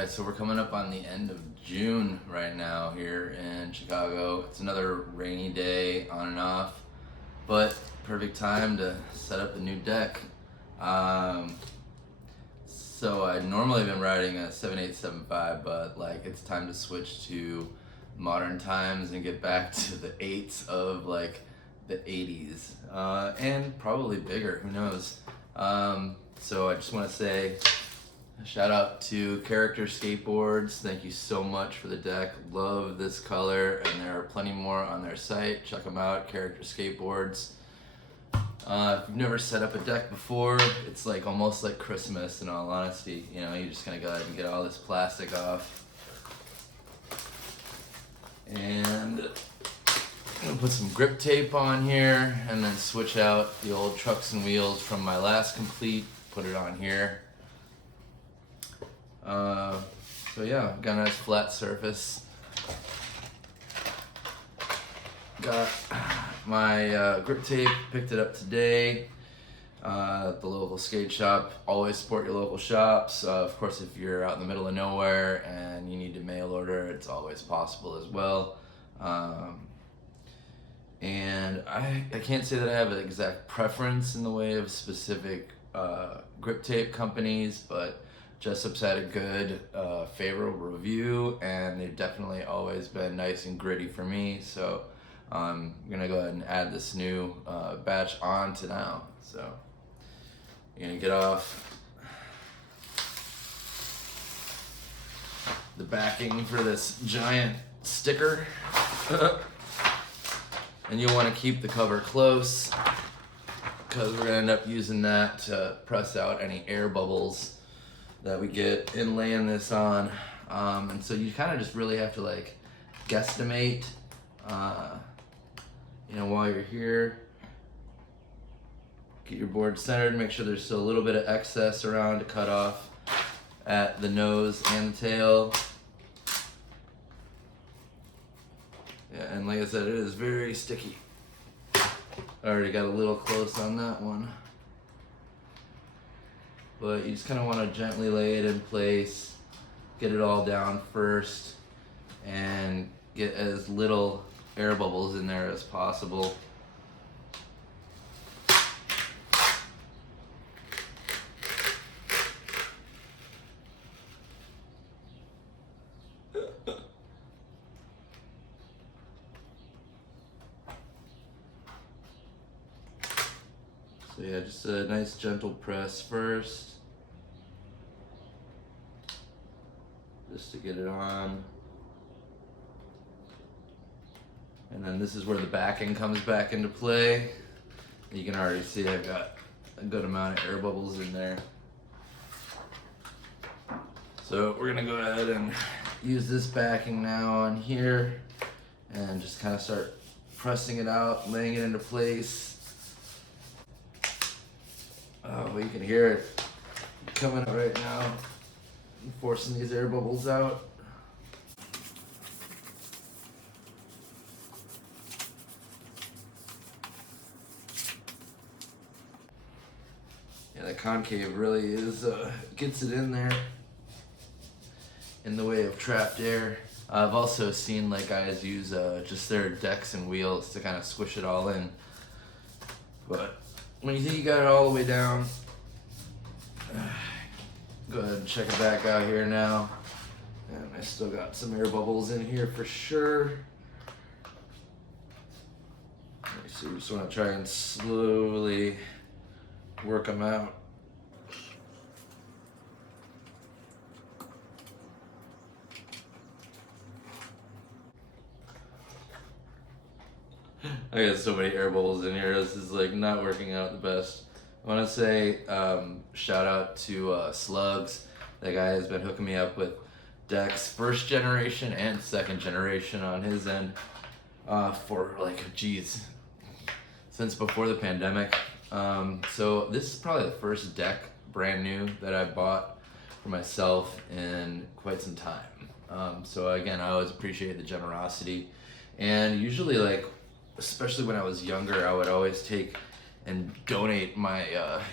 Alright, so we're coming up on the end of June right now here in Chicago. It's another rainy day on and off, but perfect time to set up the new deck. So I normally have been riding a 7875, but like it's time to switch to modern times and get back to the 8s of like the 80s, and probably bigger, who knows. So I just want to say shout out to Character Skateboards. Thank you so much for the deck. Love this color, and there are plenty more on their site. Check them out, Character Skateboards. If you've never set up a deck before, it's like almost like Christmas in all honesty. You know, you just kind of go ahead and get all this plastic off. And I'm gonna put some grip tape on here and then switch out the old trucks and wheels from my last complete, put it on here. So yeah, got a nice flat surface. Got my grip tape, picked it up today at the local skate shop. Always support your local shops. Of course, if you're out in the middle of nowhere and you need to mail order, it's always possible as well. And I can't say that I have an exact preference in the way of specific grip tape companies, but Jessup's had a good favorable review, and they've definitely always been nice and gritty for me. So I'm gonna go ahead and add this new batch on to now. So you're gonna get off the backing for this giant sticker. And you'll want to keep the cover close because we're going to end up using that to press out any air bubbles that we get in laying this on. And so you kind of just really have to like guesstimate, while you're here. Get your board centered, make sure there's still a little bit of excess around to cut off at the nose and the tail. Yeah, and like I said, it is very sticky. I already got a little close on that one. But you just kind of want to gently lay it in place, get it all down first, and get as little air bubbles in there as possible. So yeah, just a nice gentle press first, just to get it on. And then this is where the backing comes back into play. You can already see I've got a good amount of air bubbles in there. So we're gonna go ahead and use this backing now on here and just kind of start pressing it out, laying it into place. Oh, you can hear it coming out right now. I'm forcing these air bubbles out. Yeah, the concave really is gets it in there in the way of trapped air. I've also seen like guys use just their decks and wheels to kind of squish it all in. But when you think you got it all the way down, go ahead and check it back out here now. And I still got some air bubbles in here for sure. So you just want to try and slowly work them out. I got so many air bubbles in here. This is like not working out the best. I want to say shout out to Slugs. That guy has been hooking me up with decks, first generation and second generation on his end for like, since before the pandemic. So this is probably the first deck brand new that I bought for myself in quite some time. So again, I always appreciate the generosity, and usually like, especially when I was younger, I would always take and donate my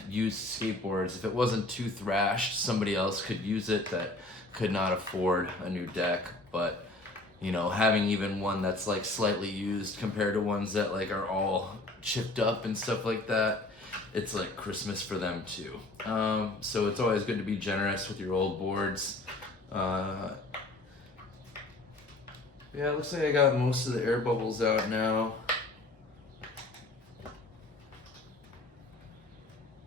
used skateboards. If it wasn't too thrashed, somebody else could use it that could not afford a new deck, but you know, having even one that's like slightly used compared to ones that like are all chipped up and stuff like that, it's like Christmas for them too. So it's always good to be generous with your old boards. Yeah, it looks like I got most of the air bubbles out now.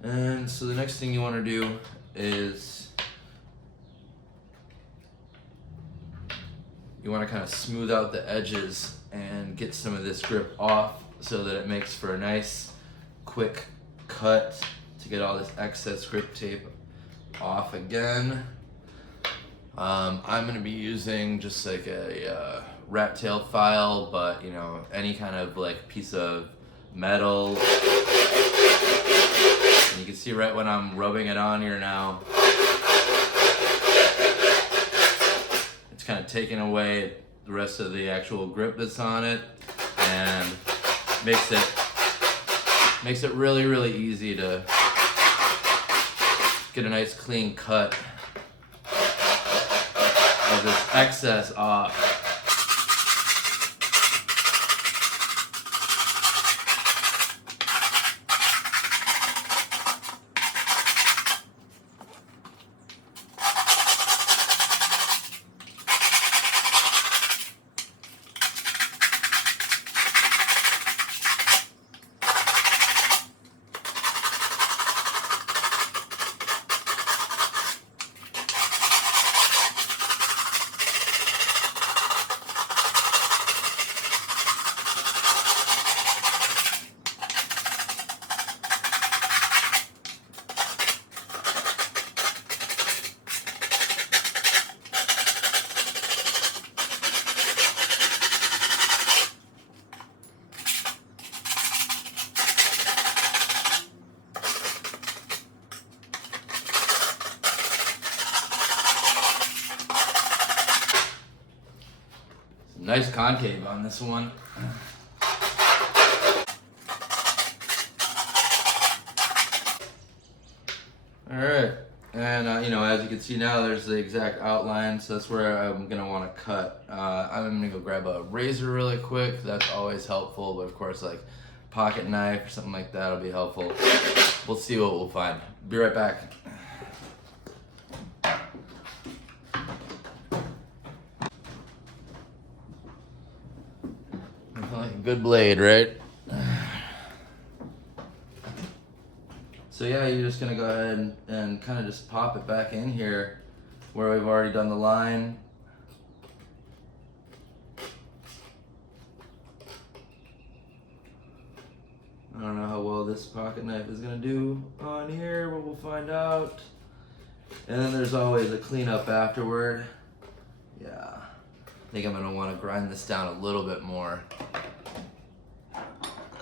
And so the next thing you want to do is you want to kind of smooth out the edges and get some of this grip off so that it makes for a nice quick cut to get all this excess grip tape off again. I'm going to be using just like a rat tail file, but you know, any kind of like piece of metal. And you can see right when I'm rubbing it on here now, it's kind of taking away the rest of the actual grip that's on it, and makes it really, really easy to get a nice clean cut of this excess off. Nice concave on this one. All right, and you know, as you can see now, there's the exact outline, so that's where I'm gonna want to cut. I'm gonna go grab a razor really quick. That's always helpful, but of course, like pocket knife or something like that will be helpful. We'll see what we'll find. Be right back. Like a good blade, right? So yeah, you're just gonna go ahead and kind of just pop it back in here where we've already done the line. I don't know how well this pocket knife is gonna do on here, but we'll find out. And then there's always a cleanup afterward. Yeah, I think I'm gonna wanna grind this down a little bit more.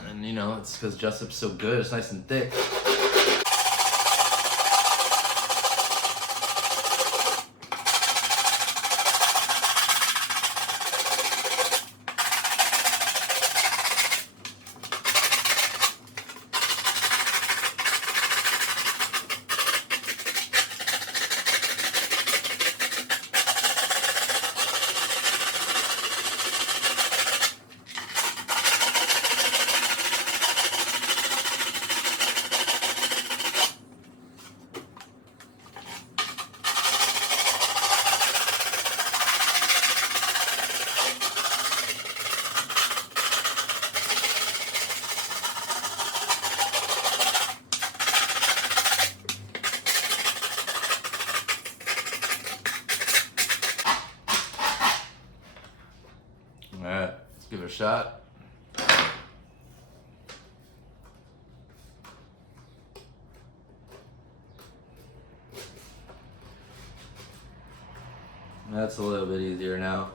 And you know, it's because Jessup's so good, it's nice and thick. Alright, let's give it a shot. That's a little bit easier now.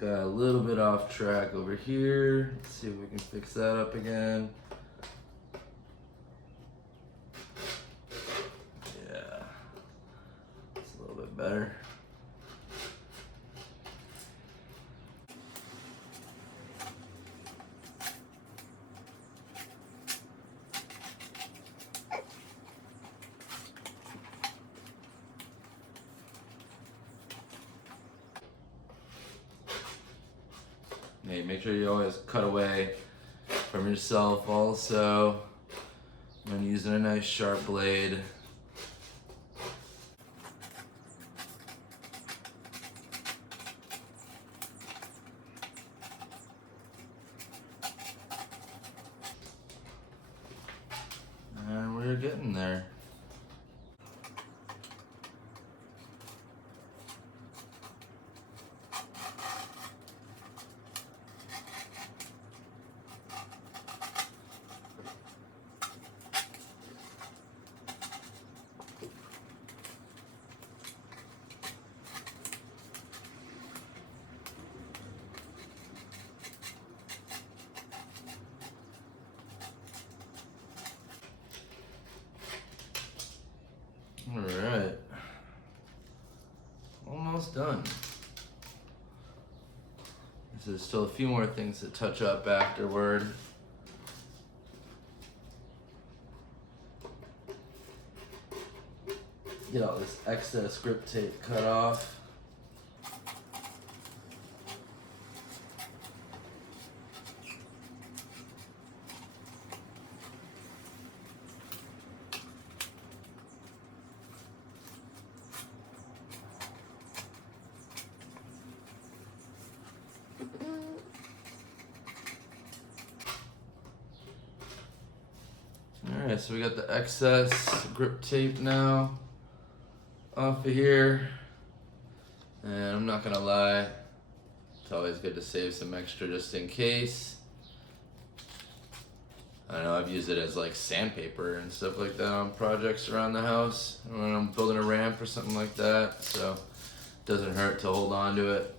Got a little bit off track over here. Let's see if we can fix that up again. better. Hey, make sure you always cut away from yourself also when using a nice sharp blade. And we're getting there. All right, almost done. There's still a few more things to touch up afterward. Get all this excess grip tape cut off. Alright, so we got the excess grip tape now off of here. And I'm not gonna lie, it's always good to save some extra just in case. I know I've used it as like sandpaper and stuff like that on projects around the house when I'm building a ramp or something like that, so it doesn't hurt to hold on to it.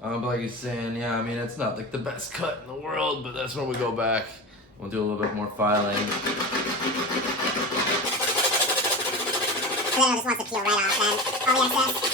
But like he's saying, yeah, I mean, it's not like the best cut in the world, but that's when we go back. We'll do a little bit more filing. And then it just wants to peel right off, then all the excess.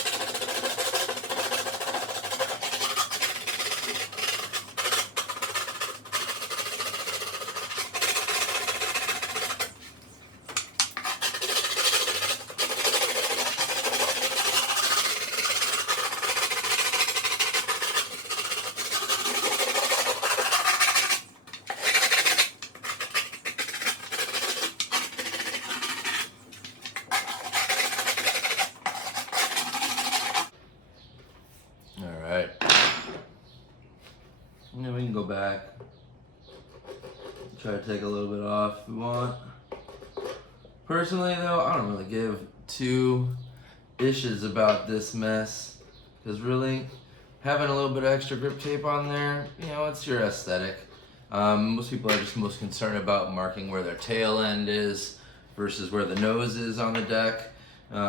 Alright. And then we can go back. Try to take a little bit off if we want. Personally though, I don't really give two issues about this mess. Because really, having a little bit of extra grip tape on there, you know, it's your aesthetic. Most people are just most concerned about marking where their tail end is versus where the nose is on the deck.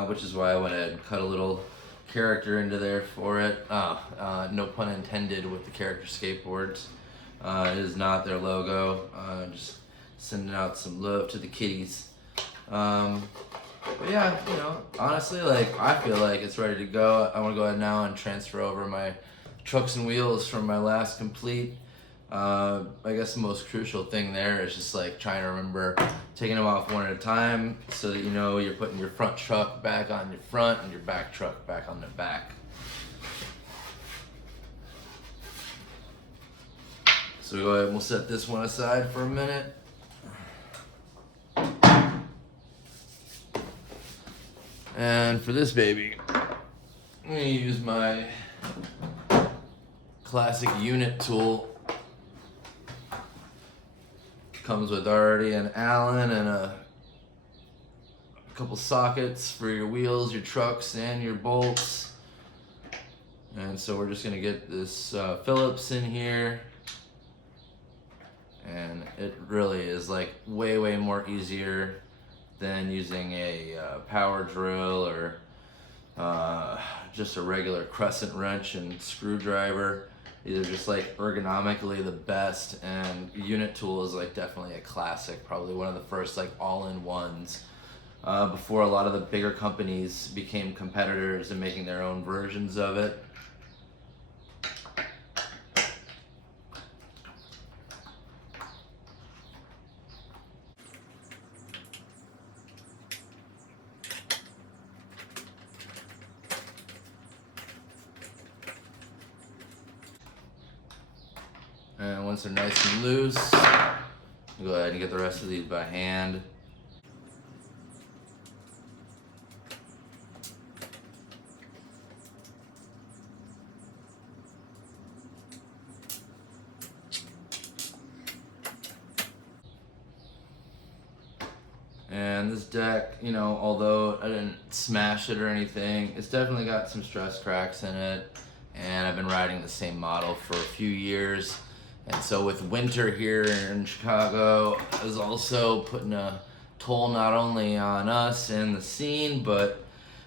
Which is why I went ahead and cut a little character into there for it. No pun intended with the character skateboards. It is not their logo. Just sending out some love to the kitties. But yeah, you know, honestly, like, I feel like it's ready to go. I want to go ahead now and transfer over my trucks and wheels from my last complete. I guess the most crucial thing there is just like trying to remember taking them off one at a time so that you know you're putting your front truck back on your front and your back truck back on the back. So go ahead and we'll set this one aside for a minute. And for this baby, I'm gonna use my classic unit tool. Comes with already an Allen and a couple sockets for your wheels, your trucks, and your bolts. And so we're just gonna get this Phillips in here. And it really is like way more easier than using a power drill or just a regular crescent wrench and screwdriver. These are just like ergonomically the best, and unit tool is like definitely a classic, probably one of the first like all-in-ones before a lot of the bigger companies became competitors and making their own versions of it. And once they're nice and loose, go ahead and get the rest of these by hand. And this deck, you know, although I didn't smash it or anything, it's definitely got some stress cracks in it. And I've been riding the same model for a few years. And so with winter here in Chicago, is also putting a toll not only on us and the scene, but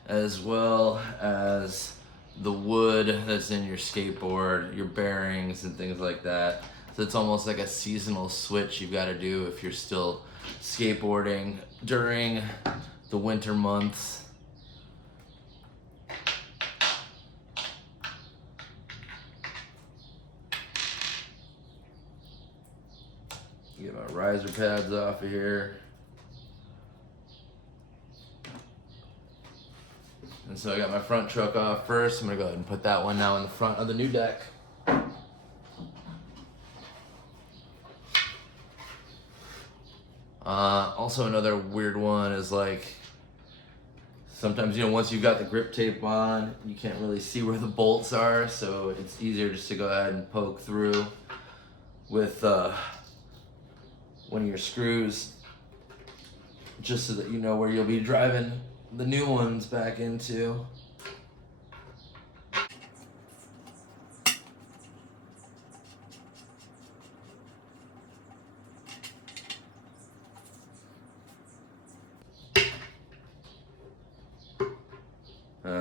as well as the wood that's in your skateboard, your bearings and things like that. So it's almost like a seasonal switch you've got to do if you're still skateboarding during the winter months. Get my riser pads off of here. And so I got my front truck off first. I'm gonna go ahead and put that one now in the front of the new deck. Also another weird one is like, sometimes, you know, once you've got the grip tape on, you can't really see where the bolts are, so it's easier just to go ahead and poke through with one of your screws, just so that you know where you'll be driving the new ones back into.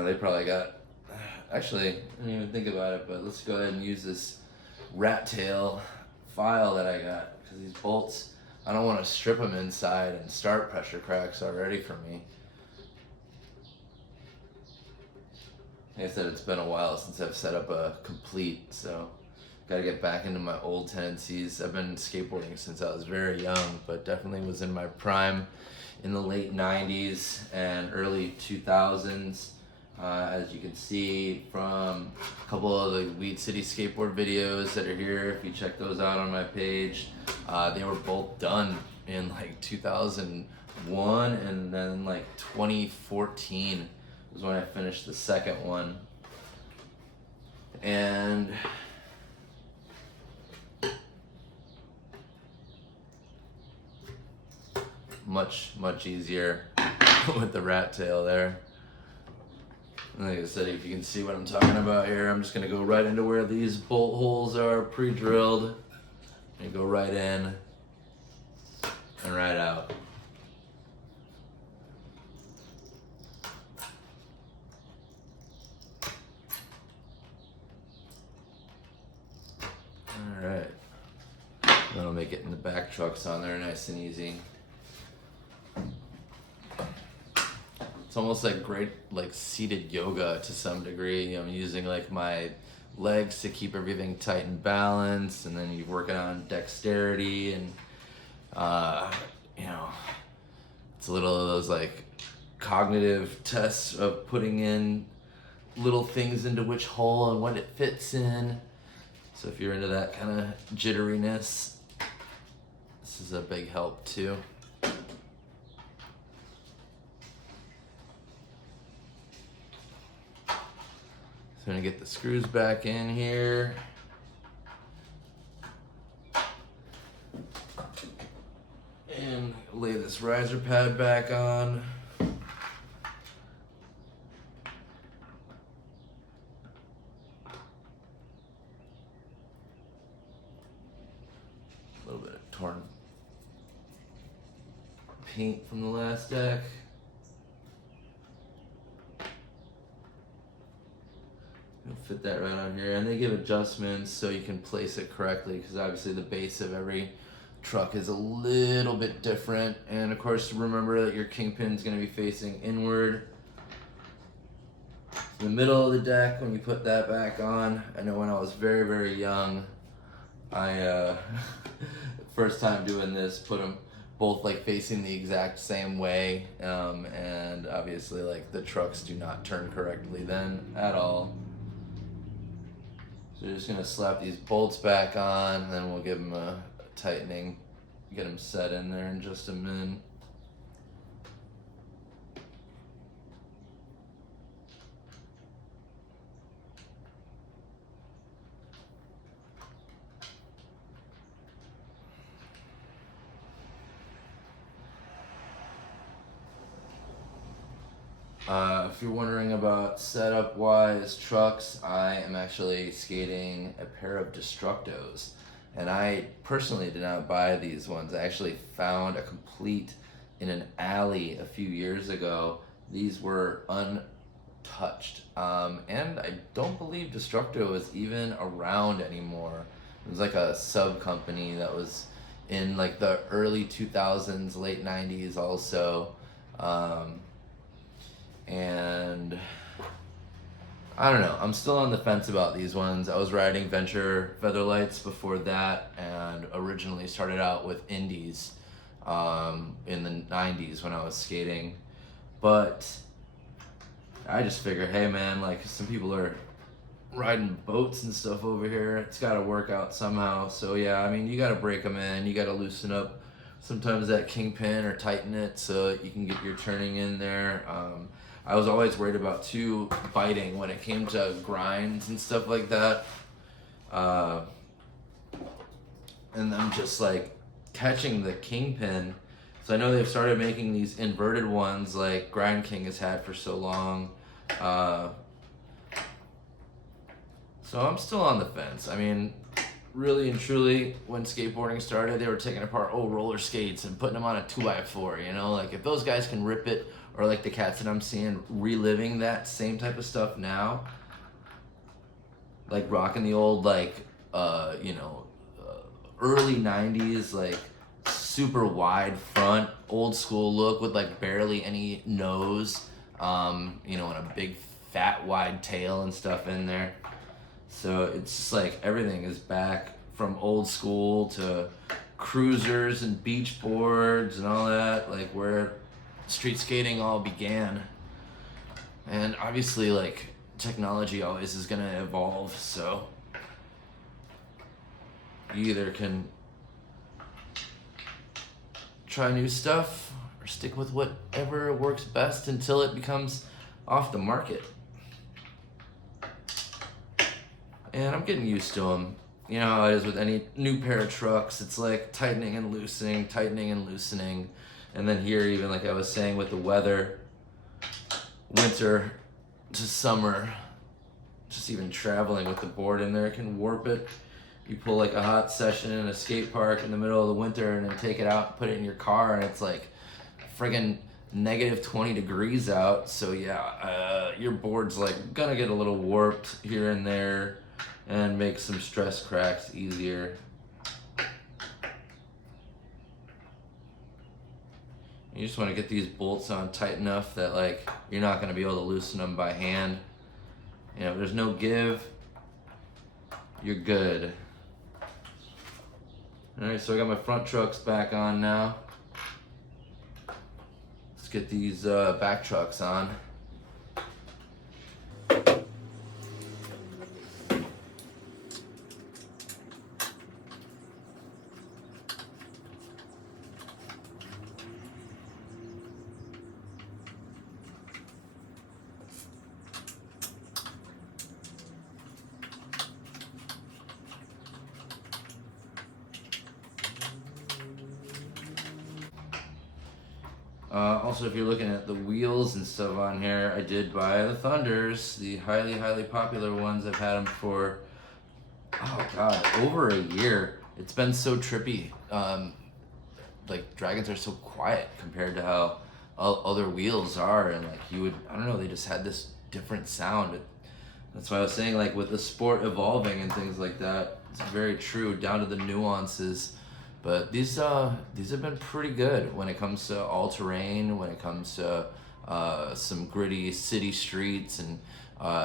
They probably got, actually, I didn't even think about it, but let's go ahead and use this rat tail file that I got, because these bolts, I don't want to strip them inside and start pressure cracks already for me. Like I said, it's been a while since I've set up a complete, so got to get back into my old tendencies. I've been skateboarding since I was very young, but definitely was in my prime in the late 90s and early 2000s. As you can see from a couple of the Weed City skateboard videos that are here, if you check those out on my page, they were both done in like 2001, and then like 2014 was when I finished the second one. And much easier with the rat tail there. Like I said, if you can see what I'm talking about here, I'm just gonna go right into where these bolt holes are pre-drilled and go right in and right out. All right, that'll make it in the back trucks on there nice and easy. It's almost like great, like seated yoga to some degree. I'm using like my legs to keep everything tight and balanced, and then you're working on dexterity, and you know, it's a little of those like cognitive tests of putting in little things into which hole and what it fits in. So if you're into that kind of jitteriness, this is a big help too. So I'm gonna get the screws back in here. And lay this riser pad back on. A little bit of torn paint from the last deck. Fit that right on here, and they give adjustments so you can place it correctly, because obviously the base of every truck is a little bit different. And of course, remember that your kingpin is going to be facing inward. The middle of the deck, when you put that back on, I know when I was very, very young, I first time doing this, put them both like facing the exact same way, and obviously like the trucks do not turn correctly then at all. So just gonna slap these bolts back on, and then we'll give them a tightening, get them set in there in just a minute. If you're wondering about setup wise trucks, I am actually skating a pair of Destructos, and I personally did not buy these ones. I actually found a complete in an alley a few years ago. These were untouched, and I don't believe Destructo is even around anymore. It was like a sub company that was in like the early 2000s, late 90s also. And I don't know, I'm still on the fence about these ones. I was riding Venture Featherlights before that, and originally started out with Indies in the 90s when I was skating. But I just figured, hey man, like some people are riding boats and stuff over here. It's got to work out somehow. So yeah, I mean, you got to break them in, you got to loosen up sometimes that kingpin or tighten it so you can get your turning in there. I was always worried about too biting when it came to grinds and stuff like that. And then just like catching the kingpin. So I know they've started making these inverted ones like Grind King has had for so long. So I'm still on the fence. I mean, really and truly, when skateboarding started, they were taking apart old roller skates and putting them on a 2x4, you know? Like, if those guys can rip it, or like the cats that I'm seeing reliving that same type of stuff now, like rocking the old, like, early 90s, like, super wide front, old school look with, like, barely any nose, and a big, fat, wide tail and stuff in there. So it's just like everything is back from old school to cruisers and beach boards and all that, like where street skating all began. And obviously like technology always is gonna evolve, so you either can try new stuff or stick with whatever works best until it becomes off the market. And I'm getting used to them. You know how it is with any new pair of trucks. It's like tightening and loosening, tightening and loosening. And then here, even like I was saying with the weather, winter to summer, just even traveling with the board in there can warp it. You pull like a hot session in a skate park in the middle of the winter and then take it out and put it in your car, and it's like friggin' negative 20 degrees out. So yeah, your board's like gonna get a little warped here and there and make some stress cracks easier. You just want to get these bolts on tight enough that like you're not going to be able to loosen them by hand. You know, if there's no give, you're good. Alright, so I got my front trucks back on now. Let's get these back trucks on. Also, if you're looking at the wheels and stuff on here, I did buy the Thunders, the highly popular ones. I've had them for, oh god, over a year. It's been so trippy. Like Dragons are so quiet compared to how other wheels are, and like I don't know, they just had this different sound. That's why I was saying, like with the sport evolving and things like that, it's very true, down to the nuances. But these have been pretty good when it comes to all terrain, when it comes to some gritty city streets and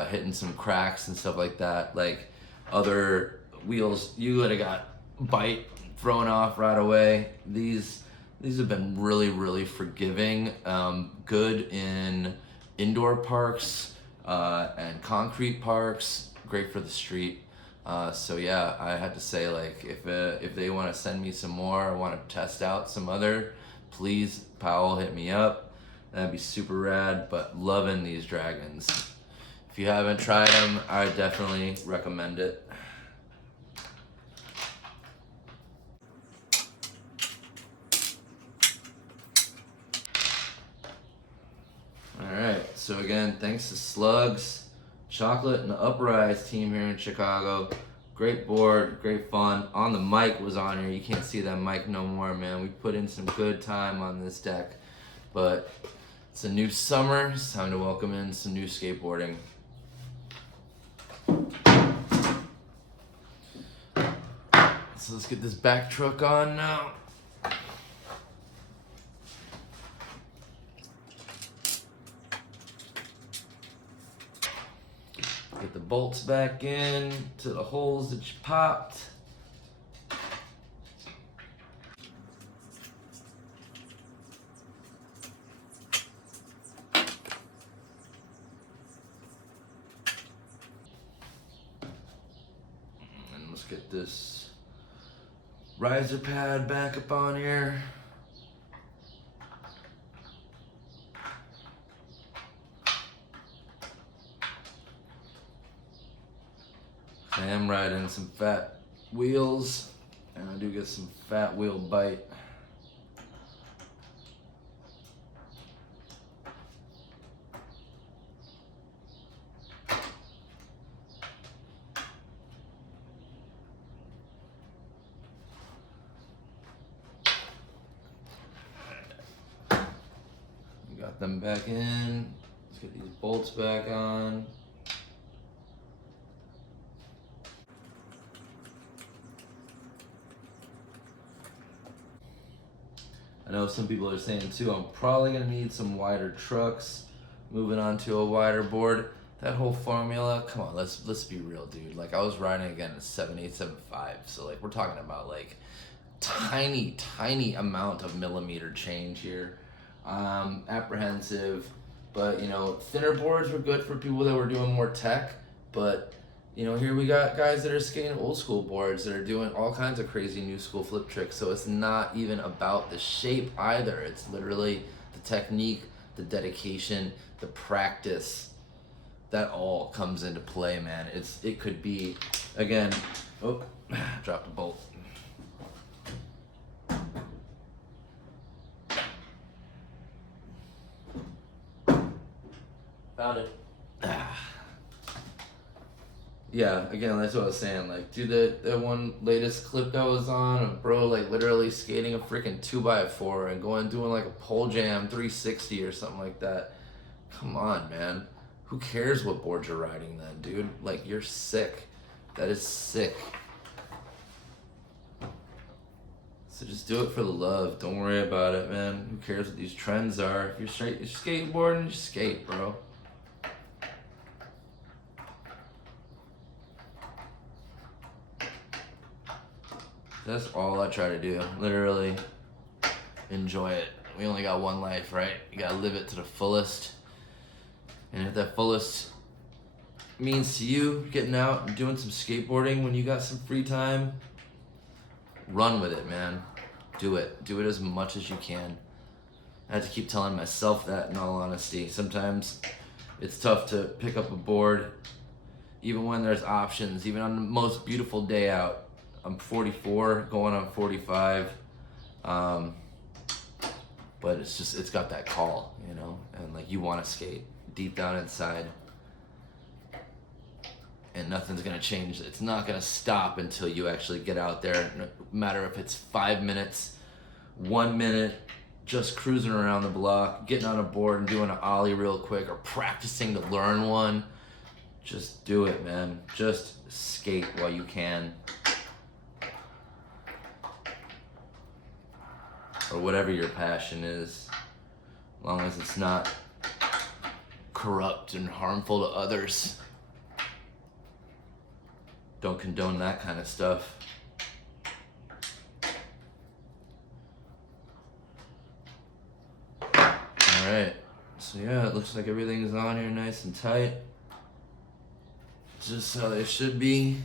hitting some cracks and stuff like that. Like other wheels, you would have got bite thrown off right away. These have been really forgiving. Good in indoor parks and concrete parks. Great for the street. So yeah, I had to say, like, if they want to send me some more, I want to test out some other, please, Powell, hit me up. That'd be super rad. But loving these dragons. If you haven't tried them, I definitely recommend it. Alright, so again, thanks to Slugs, Chocolate, and the Uprise team here in Chicago. Great board, great fun. On the mic was on here. You can't see that mic no more, man. We put in some good time on this deck. But it's a new summer. It's time to welcome in some new skateboarding. So let's get this back truck on now. Get the bolts back in to the holes that you popped. And let's get this riser pad back up on here. I am riding some fat wheels, and I do get some fat wheel bite. We got them back in. Let's get these bolts back on. I know some people are saying too, I'm probably gonna need some wider trucks, moving on to a wider board. That whole formula, come on, let's be real, dude. Like, I was riding again a 7875, so like we're talking about like tiny amount of millimeter change here. Apprehensive, but you know, thinner boards were good for people that were doing more tech, but you know, here we got guys that are skating old school boards that are doing all kinds of crazy new school flip tricks. So it's not even about the shape either. It's literally the technique, the dedication, the practice. That all comes into play, man. It could be, again, oh, dropped a bolt. Found it. Yeah, again, that's what I was saying. Like, dude, that one latest clip that was on of bro, like, literally skating a freaking 2x4 and doing like a pole jam 360 or something like that. Come on, man. Who cares what board you're riding then, dude? Like, you're sick. That is sick. So just do it for the love. Don't worry about it, man. Who cares what these trends are? If you're skateboarding, just skate, bro. That's all I try to do. Literally enjoy it. We only got one life, right? You gotta live it to the fullest. And if that fullest means to you getting out and doing some skateboarding when you got some free time, run with it, man. Do it. Do it as much as you can. I have to keep telling myself that, in all honesty. Sometimes it's tough to pick up a board, even when there's options, even on the most beautiful day out. I'm 44, going on 45, but it's got that call, you know, and like you want to skate deep down inside, and nothing's gonna change. It's not gonna stop until you actually get out there, no matter if it's 5 minutes, 1 minute, just cruising around the block, getting on a board and doing an ollie real quick, or practicing to learn one. Just do it, man. Just skate while you can. or whatever your passion is, as long as it's not corrupt and harmful to others. Don't condone that kind of stuff. Alright, so yeah, it looks like everything's on here nice and tight. Just how they should be.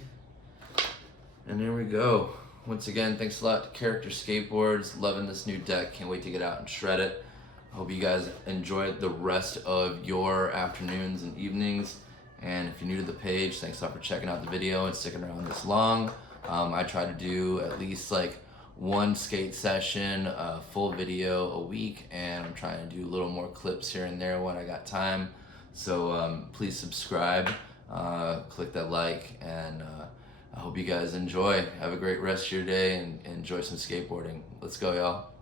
And there we go. Once again, thanks a lot to Character Skateboards. Loving this new deck. Can't wait to get out and shred it. I hope you guys enjoyed the rest of your afternoons and evenings. And if you're new to the page, thanks a lot for checking out the video and sticking around this long. I try to do at least like one skate session, a full video a week, and I'm trying to do a little more clips here and there when I got time. So please subscribe, click that like, and I hope you guys enjoy. Have a great rest of your day and enjoy some skateboarding. Let's go, y'all.